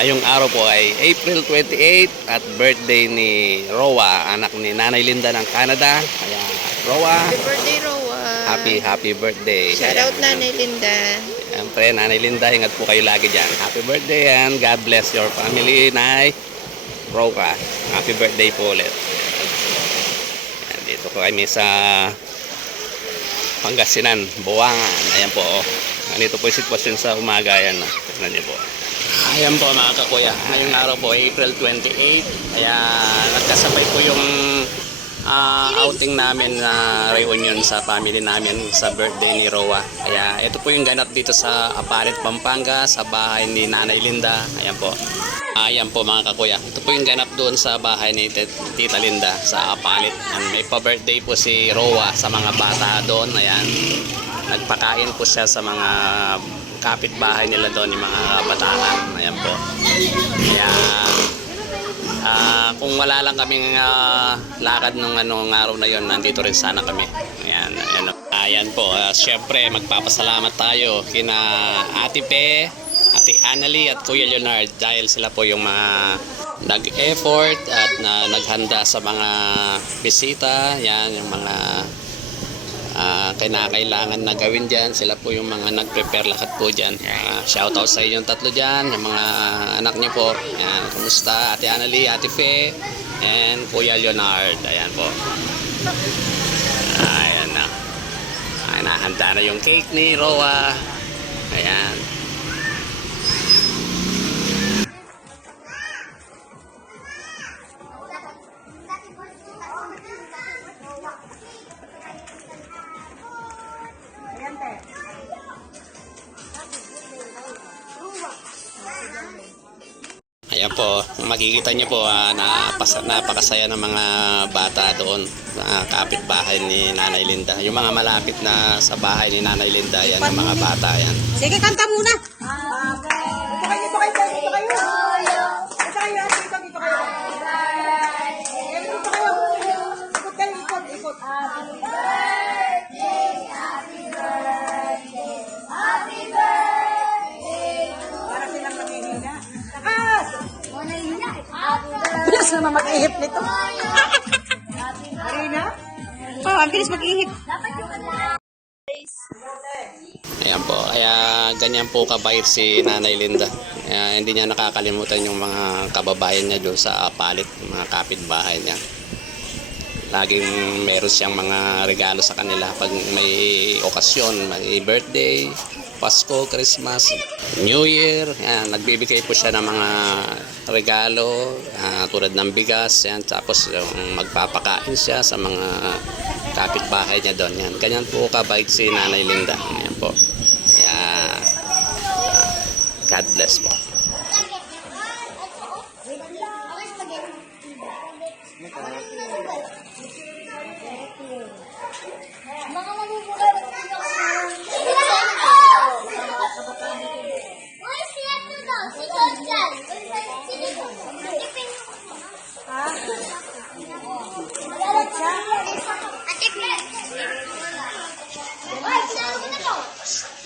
Ngayong araw po ay April 28 at birthday ni Roa, anak ni Nanay Linda ng Canada. Kaya Roa, Happy birthday, Roa. happy happy birthday. Shout out Ayan. Nanay Linda. Siyempre, Nanay Linda, ingat po kayo lagi dyan. Happy birthday and God bless your family, Nay. Roa, happy birthday po ulit. Ayan, dito po kami sa Pangasinan, Buwangan. Ayan po. Oh. Ganito po yung sitwasyon sa umaga. Ayan. oh. Tignan niyo po. Ayan po mga kakuya. Ngayong araw po, April 28. Kaya nagkasabay po yung ah, outing namin na reunion sa family namin sa birthday ni Roa. Kaya ito po yung ganap dito sa Aparit, Pampanga sa bahay ni Nanay Linda. Ayan po. Ayan po mga kakuya. Ito po yung ganap doon sa bahay ni Tit- Tita Linda sa Apalit. And may pa-birthday po si Roa sa mga bata doon. Ayan. Nagpakain po siya sa mga kapitbahay nila doon, yung mga bataan. Ayan po. Kaya kung wala lang kaming ah, lakad nung anong araw na yon, nandito rin sana kami. Ayan, ayan, ayan po. Ah, Siyempre, magpapasalamat tayo kina Ate Pe, Ate Annalie at Kuya Leonard dahil sila po yung mga nag-effort at na naghanda sa mga bisita. Yan, yung mga kinakailangan na gawin dyan. Sila po yung mga nag-prepare lahat po dyan. Uh, shout out sa inyong tatlo dyan, yung mga anak niyo po. Yan, kumusta? Ate Annalie, Ate Fe, and Kuya Leonard. Ayan po. Ayan na. Ay, nahanda na yung cake ni Roa. Ayan. Ayan po, makikita niyo po, napas, napakasaya ng mga bata doon sa kapitbahay ni Nanay Linda. Yung mga malapit na sa bahay ni Nanay Linda, yan yung mga bata yan. Sige, kanta muna. Bilis naman mag-ihip nito. Marina? Oh, ang bilis mag-ihip. Ayan po, kaya ganyan po kabait si Nanay Linda. Kaya hindi niya nakakalimutan yung mga kababayan niya doon sa Apalit, mga kapitbahay niya. Laging meron siyang mga regalo sa kanila pag may okasyon, may birthday, Pasko, Christmas, New Year. Yan, nagbibigay po siya ng mga regalo ah, tulad ng bigas. Yan, tapos yung magpapakain siya sa mga kapitbahay niya doon. Yan, ganyan po kabait si Nanay Linda. Yan po. Kaya, ah, God bless po. ました。